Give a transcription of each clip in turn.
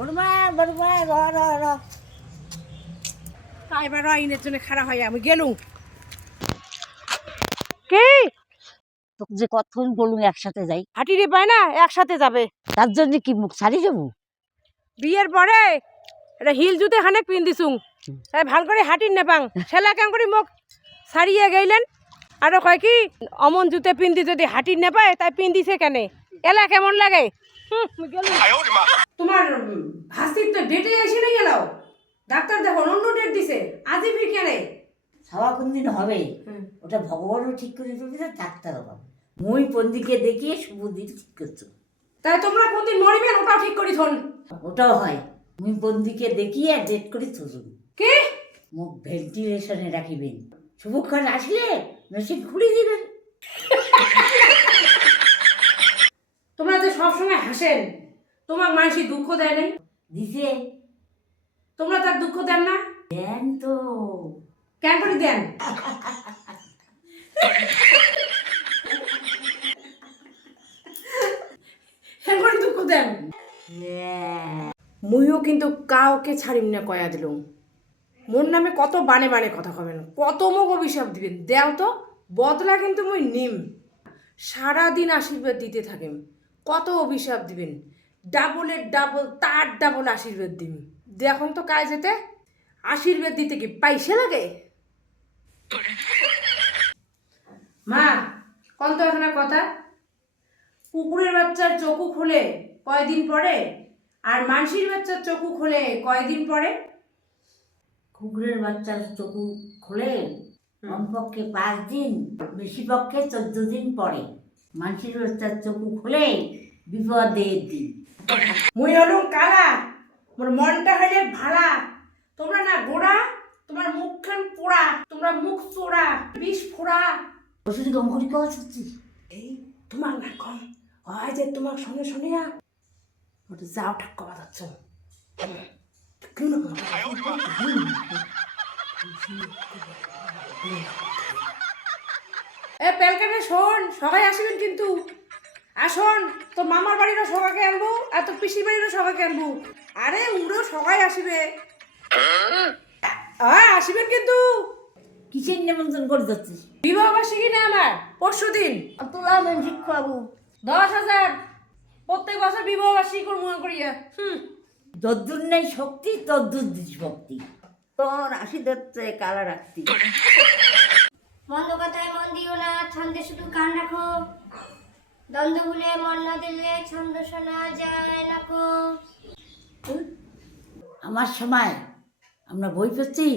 বড়মা বড়মা র র র এবার আইনের জন্য খারাপ হয় আমি গেলুম কে তোকে যে কতক্ষণ বলুন একসাথে যাই, হাঁটিরে পায় না একসাথে যাবে তার জন্য কি মুখ ছাড়িয়ে যাবো? বিয়ের পরে এটা হিল জুতে হানেক পিন দিছুং তাই ভাল করে হাঁটির নেপাং ছেলে কেন করে মুখ ছাড়িয়ে গেলেন আরো কয় কি অমন জুতে পিন্দি যদি হাঁটির নেপায় তাই পিন দিছে কেন এলা কেমন লাগে তোমার ভাস্তির তো ডেটে এসে না গেল ডাক্তার দেখো অন্য ডেট দিছে আজই ফির কেন ছাওয়া কোনদিন হবে ওটা ভগবানও ঠিক করে দেবে না, ডাক্তারও হবে। মই পন্ডিকে দেখিয়ে শুভদিন ঠিক করছো, তাই তোমরা কোনদিন মরিবেন ওটাও ঠিক করি থন ওটাও হয়। মুই পন্ডিকে দেখিয়ে ডেট করে থুসুন কে মুখ ভেন্টিলেশনে রাখিবেন, শুভক্ষণ আসলে মেশিন খুলে দিবেন। তোমরা যে সবসময় হাসেন তোমার মানুষই দুঃখ দেয় নাই দিছে তোমরা তার দুঃখ দেন না দেন তো, কেন করে দেন কেন করে দুঃখ দেন মুইও কিন্তু কাউকে ছাড়িম না কয়া দিলুম মোর নামে কত বানে বানে কথা কবেন কত মুখ অভিশাপ দিবেন দেও তো বদলা কিন্তু মুই নিম সারাদিন আশীর্বাদ দিতে থাকেন কত অভিশাপ দিবেন ডাবলের ডাবল তার ডাবল আশীর্বাদ দিন দেখুন তো কাজ যেতে আশীর্বাদ দিতে কি পয়সা লাগে মা কোন তো এখন কথা কুকুরের বাচ্চার চোখু খুলে কয়দিন পরে আর মানসির বাচ্চার চোখু খুলে কয়দিন পরে কুকুরের বাচ্চার চকু খোলে কমপক্ষে 5 দিন, বেশি পক্ষে 14 দিন পরে। মানুষের বাচ্চার চকু খোলে বিপদের দিন। মুই হলুম কালা মোর মনটা হলে ভালা তোমরা না গোড়া তোমার মুখখান পোড়া তোমরা মুখ চোরা বিষ ফোড়া ওষুধ কম করে খাওয়া সত্যি এই তোমার না কম হয় যে তোমার শুনে শুনে ওটা যাও ঠাক কবা যাচ্ছ এ পেলকানে শোন সবাই আসবেন কিন্তু আসুন তো মামার বাড়িরও সবাইকে আনবো আর তো পিসির বাড়িরও সবাইকে আনবো আরে উড়ো সবাই আসবে আসবেন কিন্তু কিসের নিমন্ত্রণ করে যাচ্ছিস? বিবাহ বার্ষিকী না আমার পরশু দিন তোলা মানসিক খাবো 10,000 প্রত্যেক বছর বিবাহ বার্ষিকী করবো করিয়া যদ্দূর নেই শক্তি তদ্দূর দিস ভক্তি, তোর আশি ধরতে কালা রাখতি। মন্দ কথায় মন দিও না, ছন্দে শুধু কান রাখো। দ্বন্দ্ব ভুলে মন না দিলে ছন্দ শোনা যায় না কো। আমার সময় আমরা বই পড়ছি,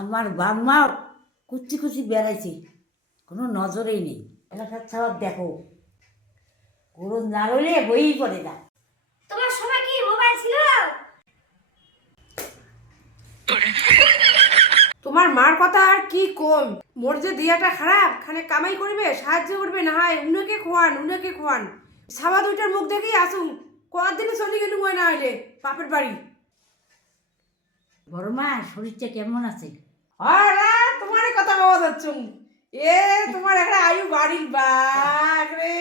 আমার বাবা কুচি কুচি বেড়াইছে, কোনো নজরেই নেই। এলাকার সব দেখো গরম না রইলে বই পড়ে না। তোমার সময় কি মোবাইল ছিল? তোমার মার কথা আর কি কম মোর যে দিয়াটা খারাপ খানে কামাই করবে সাহায্য করবে না হয় উনাকে খোয়ান সাবা দুইটার মুখ দেখেই আসুন কদিনে চলে গেলু মই না হইলে বাপের বাড়ি বড় মা শরীরটা কেমন আছে? আরে তোমার কথা পাওয়া যাচ্ছ এ তোমার একটা আয়ু বাড়ির বাঘ রে